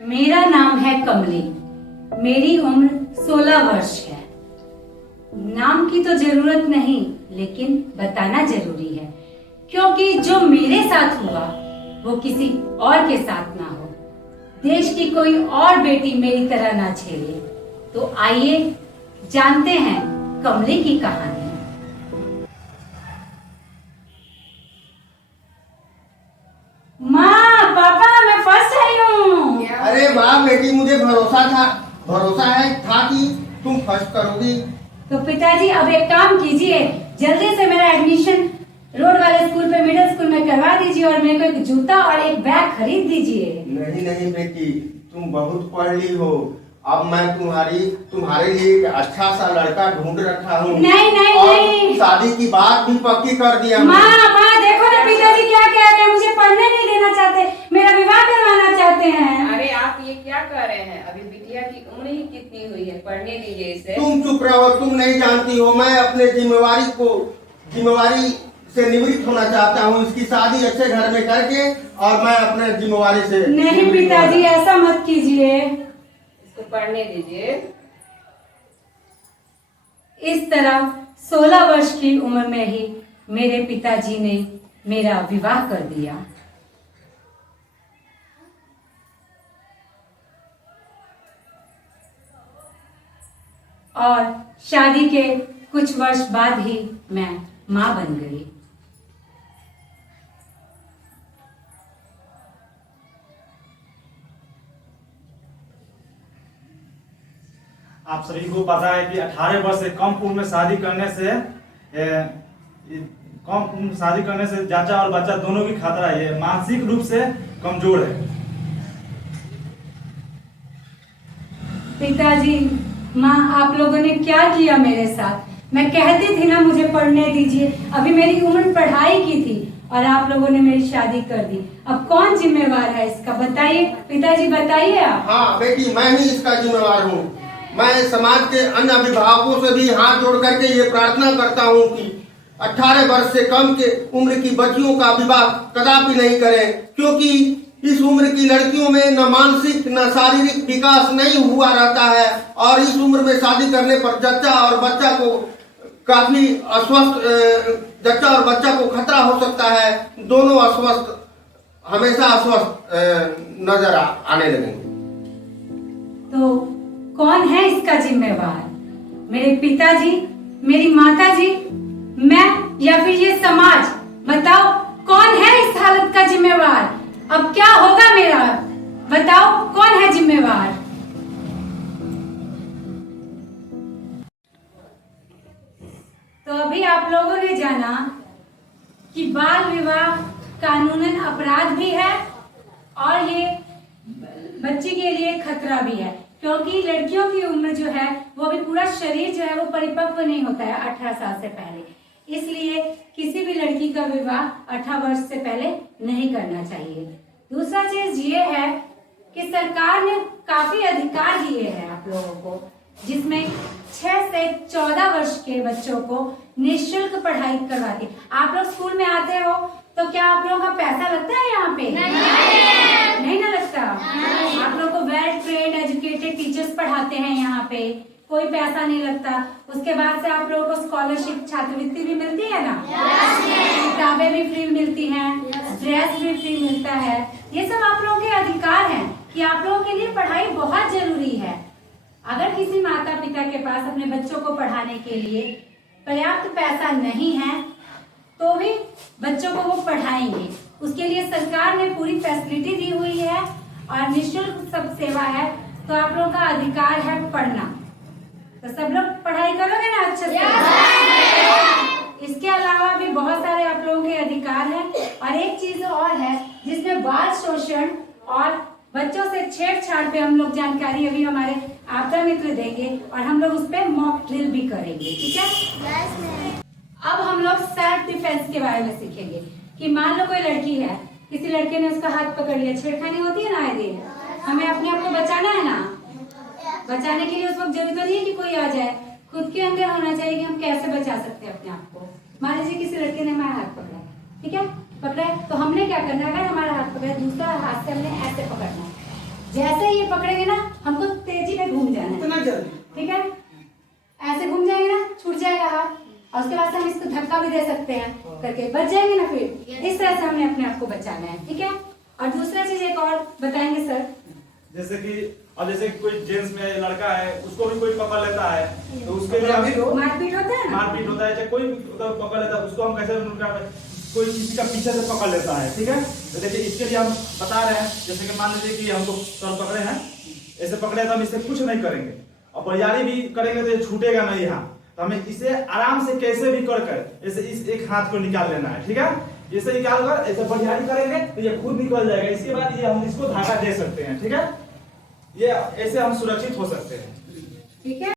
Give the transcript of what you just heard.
मेरा नाम है कमली। मेरी उम्र 16 वर्ष है। नाम की तो जरूरत नहीं, लेकिन बताना जरूरी है, क्योंकि जो मेरे साथ हुआ वो किसी और के साथ ना हो। देश की कोई और बेटी मेरी तरह ना झेले। तो आइए जानते हैं कमली की कहानी। माँ, पापा, मैं फर्स्ट आई हूँ। अरे वाह बेटी, मुझे भरोसा था कि तुम फर्स्ट करोगी। तो पिताजी अब एक काम कीजिए, जल्दी से मेरा एडमिशन रोड वाले स्कूल पे मिडिल स्कूल में करवा दीजिए और मेरे को एक जूता और एक बैग खरीद दीजिए। नहीं बेटी, तुम बहुत पढ़ ली हो। अब मैं तुम्हारे लिए एक अच्छा सा लड़का ढूंढ रखा हूँ। नहीं। शादी की बात भी पक्की कर दिया। माँ देखो ना, पिताजी क्या कह रहे हैं, मुझे पढ़ने नहीं देना चाहते, मेरा विवाह करवाना चाहते हैं। अरे आप ये क्या कर रहे हैं? अभी बिटिया की उम्र ही कितनी हुई है, पढ़ने दीजिए इसे। तुम चुप रहो, तुम नहीं जानती हो मैं अपने जिम्मेवारी से निवृत्त होना चाहता हूँ। इसकी शादी अच्छे घर में करके और मैं अपने जिम्मेवारी से। नहीं पिताजी, ऐसा मत कीजिए, इसको पढ़ने दीजिए। इस तरह 16 वर्ष की उम्र में ही मेरे पिताजी ने मेरा विवाह कर दिया। और शादी के कुछ वर्ष बाद ही मैं मां बन गई। आप सभी को पता है कि 18 वर्ष से कम उम्र में शादी करने से चाचा और बच्चा दोनों की खतरा है। ये मानसिक रूप से कमजोर है। पिताजी, माँ, आप लोगों ने क्या किया मेरे साथ? मैं कहती थी ना मुझे पढ़ने दीजिए, अभी मेरी उम्र पढ़ाई की थी और आप लोगों ने मेरी शादी कर दी। अब कौन जिम्मेवार है इसका, बताइए पिताजी, बताइए आप। हाँ बेटी, मैं ही इसका जिम्मेवार हूँ। मैं समाज के अन्य अभिभावकों से भी हाथ जोड़ करके ये प्रार्थना करता हूँ कि 18 वर्ष से कम के उम्र की बच्चियों का विवाह कदापि नहीं करें, क्योंकि इस उम्र की लड़कियों में न मानसिक न शारीरिक विकास नहीं हुआ रहता है और इस उम्र में शादी करने पर जच्चा और बच्चा को काफी जच्चा और बच्चा को खतरा हो सकता है। दोनों हमेशा अस्वस्थ नजर आने लगेंगे। तो कौन है इसका जिम्मेवार? मेरे पिताजी, मेरी माताजी, मैं या फिर ये समाज? बताओ कौन है इस हालत का जिम्मेवार? अब क्या होगा मेरा? बताओ कौन है जिम्मेवार? तो अभी आप लोगों ने जाना कि बाल विवाह कानूनन अपराध भी है और ये बच्ची के लिए खतरा भी है, क्योंकि लड़कियों की उम्र जो है वो भी पूरा शरीर जो है वो परिपक्व नहीं होता है 18 साल से पहले। इसलिए किसी भी लड़की का विवाह 18 वर्ष से पहले नहीं करना चाहिए। दूसरा चीज ये है कि सरकार ने काफी अधिकार दिए हैं आप लोगों को, जिसमें 6 से 14 वर्ष के बच्चों को निःशुल्क पढ़ाई करवाती। आप लोग स्कूल में आते हो तो क्या आप लोगों का पैसा लगता है यहाँ पे? नहीं ना लगता। आप लोग को वेल ट्रेन्ड एजुकेटेड टीचर्स पढ़ाते हैं यहाँ पे, कोई पैसा नहीं लगता। उसके बाद से आप लोगों को स्कॉलरशिप छात्रवृत्ति भी मिलती है ना, किताबें भी फ्री मिलती हैं, ड्रेस भी फ्री मिलता है। ये सब आप लोगों के अधिकार हैं कि आप लोगों के लिए पढ़ाई बहुत जरूरी है। अगर किसी माता पिता के पास अपने बच्चों को पढ़ाने के लिए पर्याप्त पैसा नहीं है तो भी बच्चों को वो पढ़ाएंगे। उसके लिए सरकार ने पूरी फैसिलिटी दी हुई है और निःशुल्क सब सेवा है। तो आप लोगों का अधिकार है पढ़ना। तो सब लोग पढ़ाई करोगे ना अच्छे से? इसके अलावा भी बहुत सारे आप लोगों के अधिकार हैं। और एक चीज और है जिसमें बाल शोषण और बच्चों से छेड़छाड़ पे हम लोग जानकारी अभी हमारे आपदा मित्र देंगे और हम लोग उस पर मॉक ड्रिल भी करेंगे, ठीक है? अब हम लोग सेल्फ डिफेंस के बारे में सीखेंगे कि मान लो कोई लड़की है, किसी लड़के ने उसका हाथ पकड़ लिया, छेड़खानी होती है ना आए दिन, हमें अपने आप को बचाना है ना। बचाने के लिए उस वक्त जरूरी तो नहीं है कि कोई आ जाए, खुद के अंदर होना चाहिए कि हम कैसे बचा सकते हैं अपने आप को। मान लीजिए किसी लड़के ने हमारा हाथ पकड़ा, ठीक है, पकड़ा है तो हमने क्या करना है? अगर हमारा हाथ पकड़ा, दूसरा हाथ से हमने ऐसे पकड़ना है, जैसे ये पकड़ेंगे ना, हमको तेजी में घूम जाना है, इतना जल्दी? ठीक है? ऐसे घूम जाएंगे ना, छूट जाएगा हाथ, और उसके बाद से हम इसको धक्का भी दे सकते हैं करके बच जाएंगे ना। फिर इस तरह से हमें अपने आप को बचाना है, ठीक है? और दूसरा चीज एक और बताएंगे सर। जैसे कि अब जैसे कोई जेंट्स में लड़का है, उसको भी कोई पकड़ लेता है, तो उसके लिए मारपीट होता है ना, मारपीट होता है, चाहे कोई पकड़ लेता है, उसको हम कैसे कोई किसी का पीछे से पकड़ लेता है, ठीक है? तो देखिए इसके लिए हम बता रहे हैं, जैसे कि मान लीजिए कि हमको सर पकड़े हैं, ऐसे पकड़े तो हम इससे कुछ नहीं करेंगे, और बरियारी भी करेंगे तो ये छूटेगा नहीं यहाँ। तो हमें इसे आराम से कैसे भी कर ऐसे इस एक हाथ को निकाल लेना है, ठीक है? इसे निकाल कर ऐसे बरियारी करेंगे तो ये खुद निकल जाएगा। इसके बाद ये हम इसको धागा दे सकते हैं, ठीक है? ये ऐसे हम सुरक्षित हो सकते हैं, ठीक है?